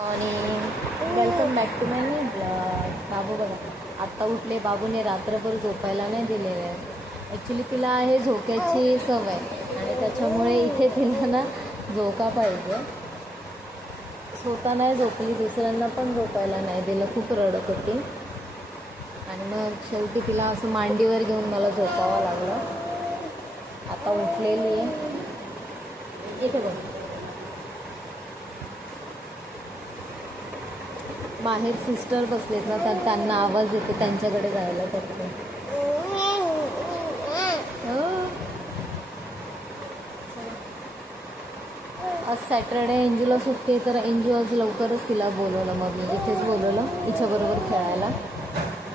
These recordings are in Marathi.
आणि welcome back to my new blog. बाबू बघा आत्ता उठले. बाबूने रात्रभर झोपायला नाही दिलेलं आहे. ॲक्च्युली तिला आहे झोक्याची सवय आणि त्याच्यामुळे इथे तिला ना झोका पाहिजे. स्वतः नाही झोपली, दुसऱ्यांना पण झोपायला नाही दिलं. खूप रडत होती आणि मग शेवटी तिला असं मांडीवर घेऊन मला झोपावं लागलं. आता उठलेली आहे. इथे बघ, बाहेर सिस्टर बसलेत ना, तर त्यांना आवाज येते, त्यांच्याकडे जायला करते. आज सॅटरडे, एंजूला सुट्टी आहे, तर एंजू आज लवकरच तिला बोलवलं. मग मी इथेच बोलवलं हिच्याबरोबर खेळायला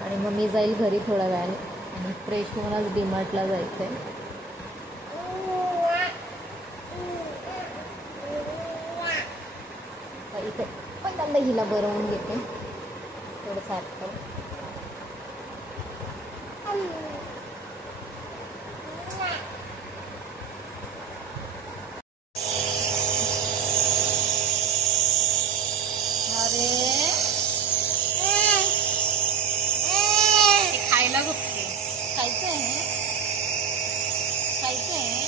आणि मग मी जाईल घरी थोड्या वेळाने आणि फ्रेश होऊन आज डीमार्टला जायचं आहे. इथे पहिल्यांदा हिला बरवून घेते, थोडंसं आटकं. अरे खायला बघते. खायचं आहे, खायचं आहे.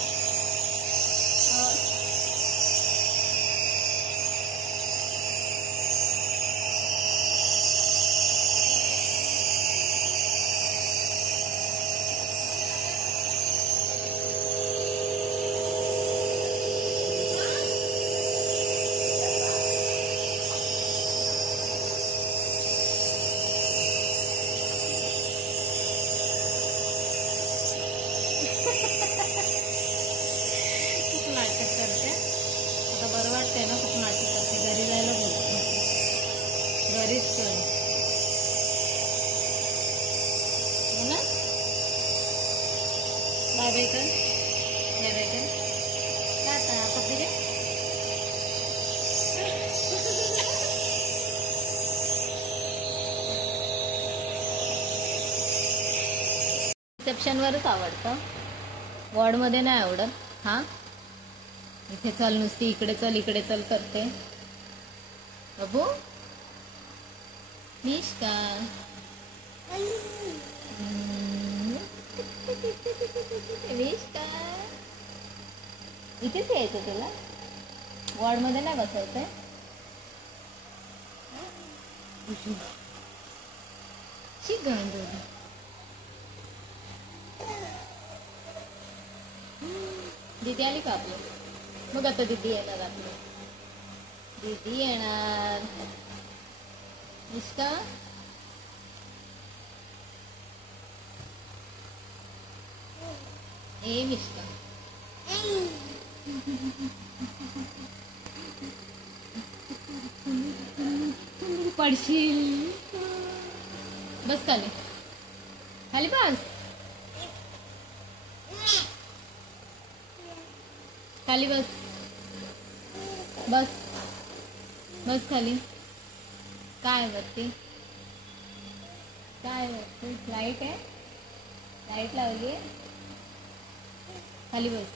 खूप नाटक करते. आता बरं वाटतंय ना, खूप नाटक करते. घरी जायला बोलतो, घरीच कर ना. बाय कर, बाय कर. टाटा पप्पी रे. रिसेप्शनवरच आवडतं, वॉर्डमध्ये नाही आवडत. हां, इथे चल, नुसती इकडे चल इकडे चल करते. बाबू मिष्का, मिष्का, इथेच यायचं तुला, वॉर्डमध्ये नाही बसायचंय. दीदी आली का आपली? मग आता दीदी येणार, आपली दीदी येणार. मिष्का, ए मिष्का, पडशील. बस खाली, खाली बस, खाली बस, बस बस खाली. काय वरती, काय वरती लाईट आहे, लाईट लावली आहे. खाली बस.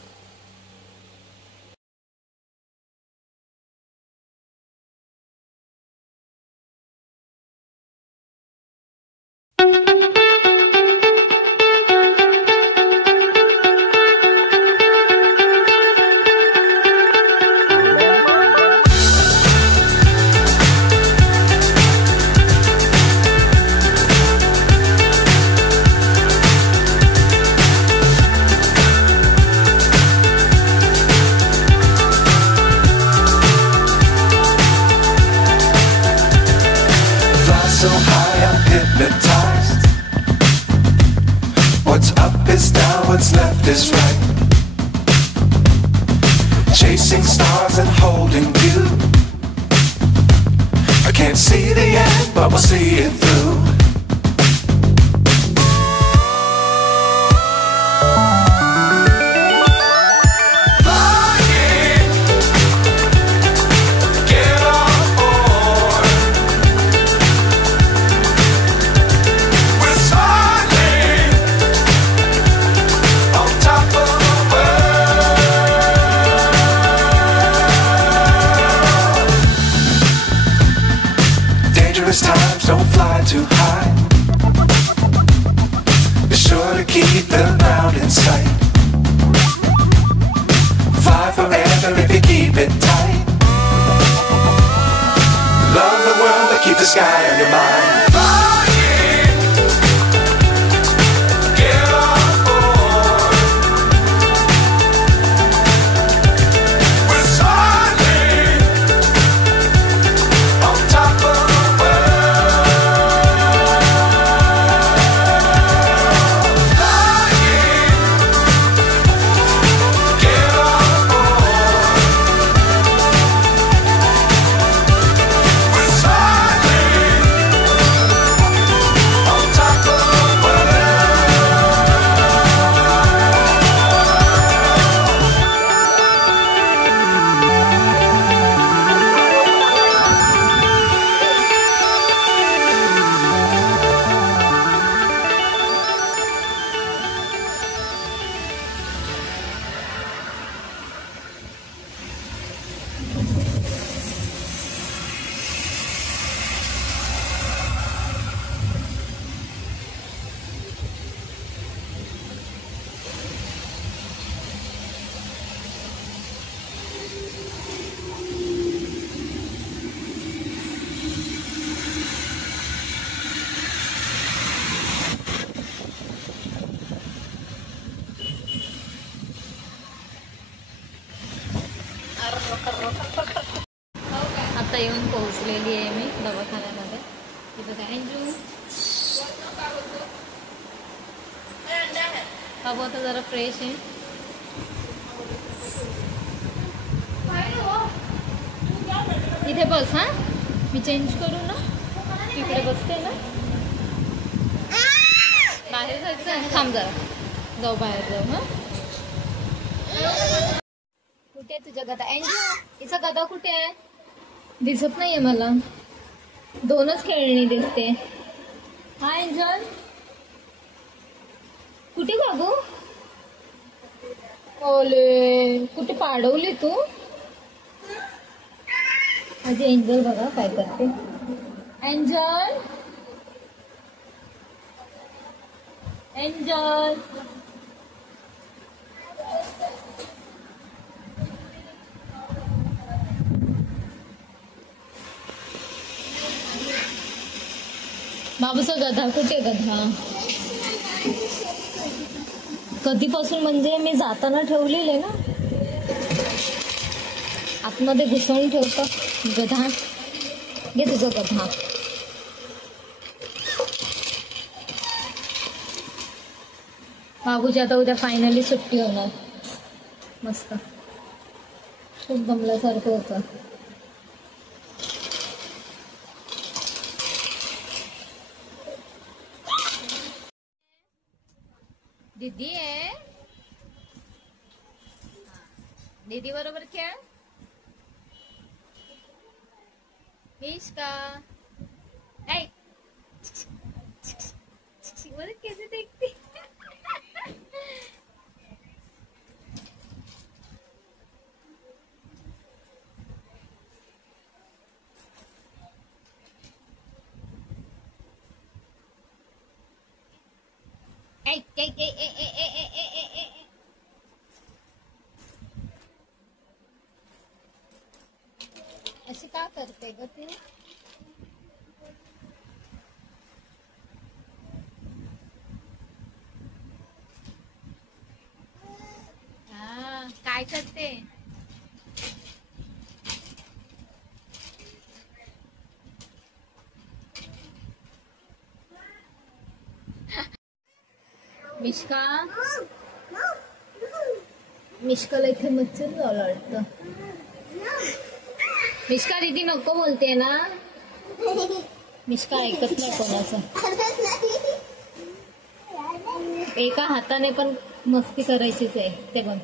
So high I'm hypnotized. What's up is down, what's left is right. Chasing stars and holding you. I can't see the end, but we'll see it through. too high. Be sure to keep the ground in sight. Fly forever if you keep it tight. Love the world, but keep the sky on your mind. आता येऊन पोहोचलेली आहे मी दवाखान्यामध्ये. तिथं काय अंजू बाबू आता जरा फ्रेश आहे. इथे बस. हा मी चेंज करू ना, तिकडे बसते ना. बाहेर जायचं, थांब जरा, जाऊ बाहेर जाऊ. हा कुठे आहे तुझ्या गदा? अंजू हिचा गदा कुठे आहे? दिसत नाहीये मला. दोनच खेळणी दिसते. हा एंजल कुठे बाबू? ओले कुठे पाडवली तू? माझी एंजल बघा काय करते. एंजल एंजल बाबूचा गधा कुठे? गधा कधीपासून म्हणजे मी जाताना ठेवलेले ना, आतमध्ये घुसवून ठेवतो. गधा घे तुझा गधा. बाबूची आता उद्या फायनली सुट्टी होणार. मस्त खूप गमल्यासारखं होतं. दीदी आहे, दीदी बरोबर खेळ. मिष्का बरं कैसे देखती. अशी का करते ग तू? हा काय करते? मिष्का मिष्काला इथे मच्छर झाला वाटतं. मिष्का दीदी नको बोलते ना. मिष्का ऐकत नाही कोणाचं. एका हाताने पण मस्ती करायचीच आहे ते बघ.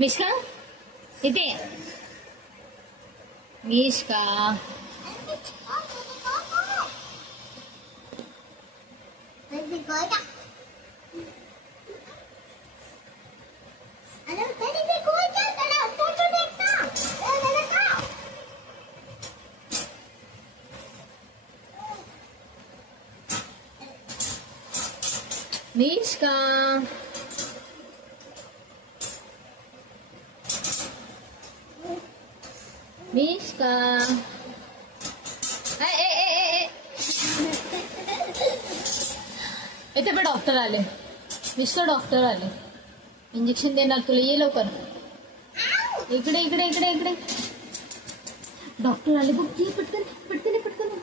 मिष्का इथे. मिष्का मिष्का मिष्का इथे पण डॉक्टर आले. मिष्का डॉक्टर आले. इंजेक्शन देणार तुला. ये लवकर. इकडे इकडे इकडे इकडे. डॉक्टर आले बघ. ये पटकन पटकन पटकन.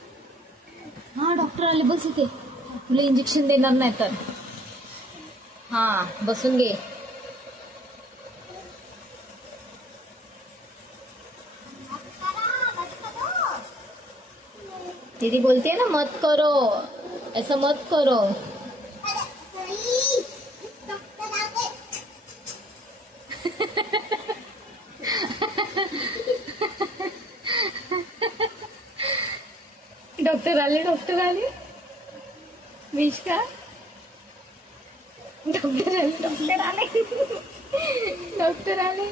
हा डॉक्टर आले. बस इथे. तुला इंजेक्शन देणार नाही तर. हा बसून घे. दीदी बोलते है ना मत करो, ऐसा मत करो. डॉक्टर आले. डॉक्टर आले. मिष्का डॉक्टर आले. डॉक्टर आले. डॉक्टर आले.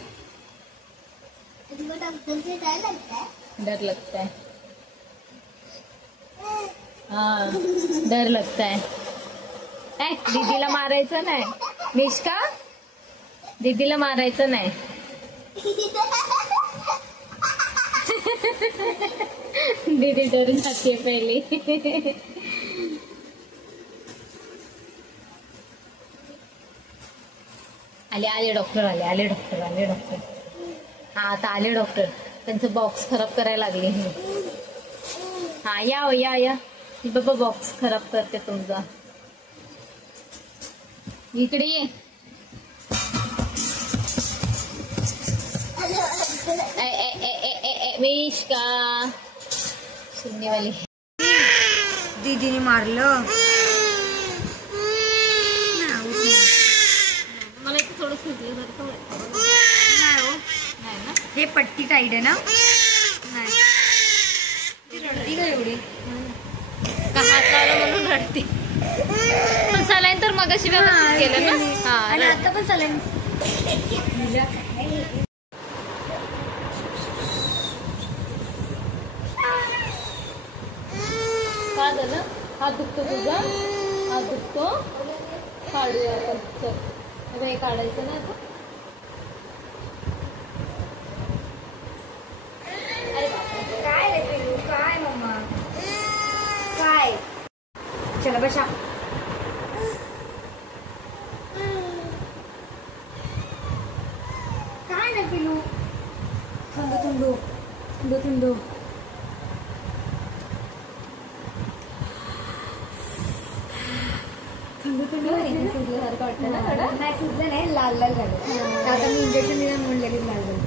डर लगता है. हाँ डर लगता है. दीदीला मारायचं नाही. मिष्का दीदीला मारायचं नाही. दीदी डर जाती है पहले. आले आले डॉक्टर आले. आले डॉक्टर. आले डॉक्टर. हा आता आले डॉक्टर. त्यांचं बॉक्स खराब करायला लागले. हा या हो या या. बाबा बॉक्स खराब करते तुमचा. इकडे ये. मिष्का शून्यवाली. दीदीने मारलं. मला इथे थोडं सुचल्यासारखं वाटतं. नाही हो. नाही ना. हे पट्टी टाईट आहे ना. नाही रडती का एवढी. का हात लावला म्हणून रडते. पण सलाईन तर मगाशी व्यवस्थित केलं ना. हा आणि आता पण चालेल. काय झालं. हात दुखतो तुझा. हात दुखतो. काढूया आपण. चल हे काढायचं ना आता. काय रे पिलू. काय मम्मा काय. चला बसा. काय ना पिलू. थंड थंड थंड थंड. थंड थंड सुचल्यासारखं वाटतं ना थोडं. नाही सुचलं नाही. लाल लाल झालं. आता मी इंजेक्शन दिलं म्हणून लगेच लाल झालं.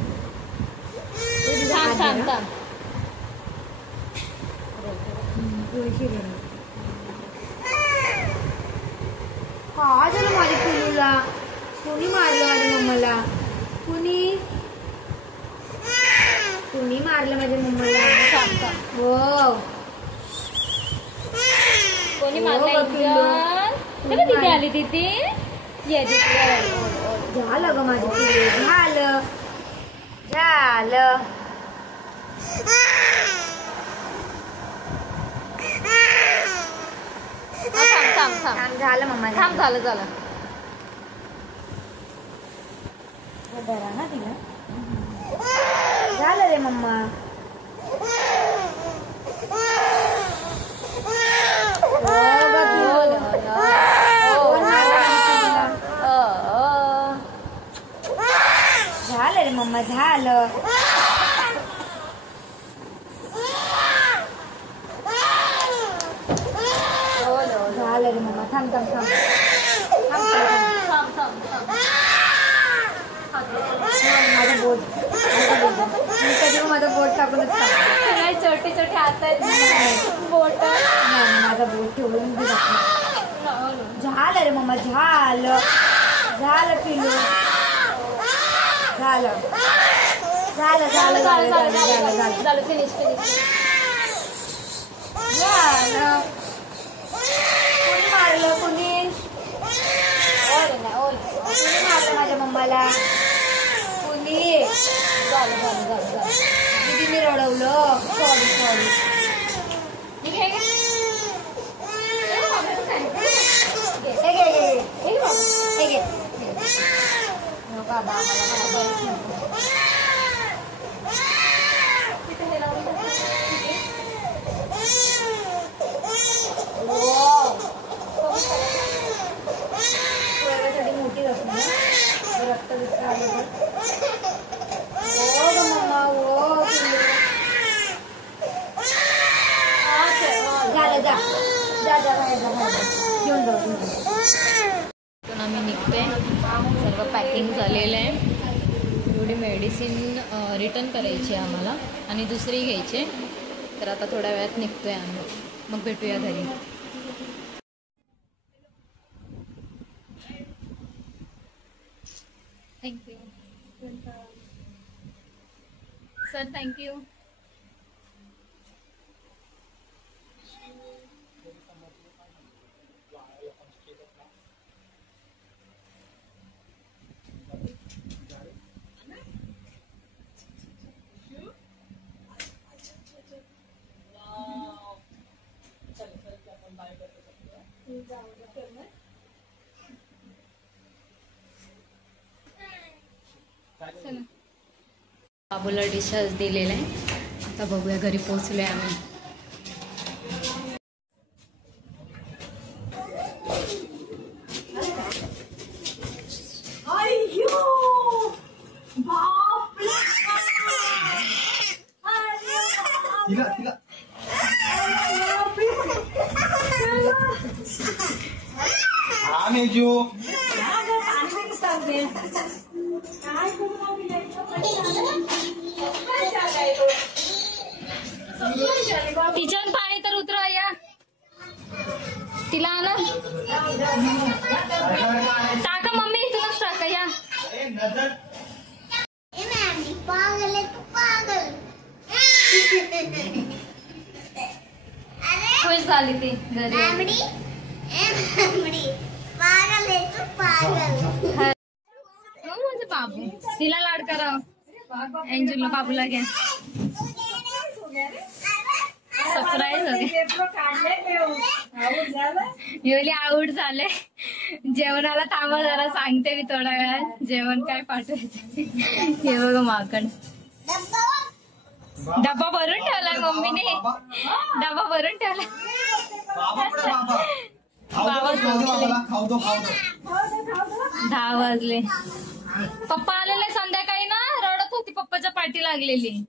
थांब थांब थांब. काय झालं माझ्या पिलूला. कोणी मारलं माझ्या मम्माला. कुणी मारलं माझ्या मम्माला. थांब थांब. हो कोणी हो, मारलं बघ, इंजेक्शन. तिथे आली तिथे. ये तिथे. झालं ग माझं पिलू. झालं झालं. थांब थांब थांब. थांब. झालं मम्मा. थांब झालं झालं. बरा ना तिला. झालं रे मम्मा. झालं रे मम्मा. झालं. झालं रे मम्मा. थांब थांब थांब. माझं बोट. मी कधी माझं बोट टाकूनच खाते. छोटे छोटे हात आहेत. बोट. नाही माझा बोट ठेवून झालं रे मम्मा. झालं झालं पिलू. झालं झालं झालं झालं झालं झालं झालं. Finish finish. झालं. कोणी मारलं. कोणी मारलं माझ्या मम्माला. कोणी. झालं झालं झालं झालं. दीदीने रडवलं. Sorry sorry. घे, घे. हे घे, घे, घे. बाबा मला काहीच नको. पोरासाठी मोठी रक्कम रक्त बिक्त आले तर मम्मा झालं जा जा जा बाहेर जा बाहेर घेऊन जाऊ पण आम्ही निघतोय. सर्व पॅकिंग झालेलं आहे. एवढी मेडिसिन रिटर्न करायची आहे आम्हाला आणि दुसरी घ्यायची. तर आता थोड्या वेळात निघतोय आम्ही. मग भेटूया घरी. Thank you sir. थँक्यू. बाबूला डिस्चार्ज दिलेला आहे. आता बघूया घरी पोहोचलोय आम्ही. तिच्यावर पाणी तर उतरवा या. तिला आणा टाका. मम्मी तुलाच टाका या. खुश झाली ती घरी. माझं बाबू. तिला लाड करा. एंजलला बाबूला घ्या. सरप्राईज होते. आऊट झाले. जेवणाला थांबा जरा सांगते मी थोड्या वेळात. जेवण काय पाठवायचं हे बघ. माकड डब्बा भरून ठेवलाय मम्मीने. डब्बा भरून ठेवलाय. 10 वाजले. पप्पा आलेले संध्याकाळी ना. रडत होती. पप्पाच्या पाठी लागलेली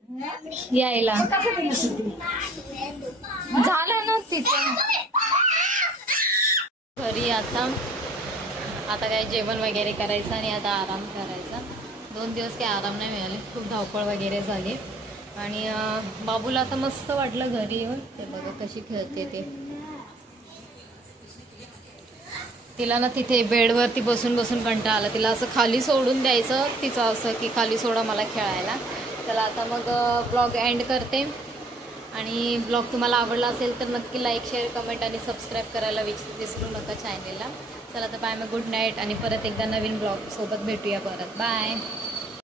यायला. झालं ना तिचं घरी. आता काय जेवण वगैरे करायचं आणि आता आराम करायचा. 2 दिवस काही आराम नाही मिळाले. खूप धावपळ वगैरे झाली. आणि बाबूला आता मस्त वाटलं घरी येऊन. ते बघा कशी खेळते ते. तिला ना तिथे बेडवरती बसून बसून कंटाळा आला. तिला असं खाली सोडून द्यायचं. तिचं असं की खाली सोडा मला खेळायला. चला आता मग ब्लॉग एंड करते. आणि ब्लॉग तुम्हाला आवडला असेल तर नक्की लाईक, शेअर, कमेंट आणि सबस्क्राईब करायला विसरू नका चॅनेलला. चला तर बाय. मग गुड नाईट. आणि परत एकदा नवीन ब्लॉग सोबत भेटूया परत. बाय.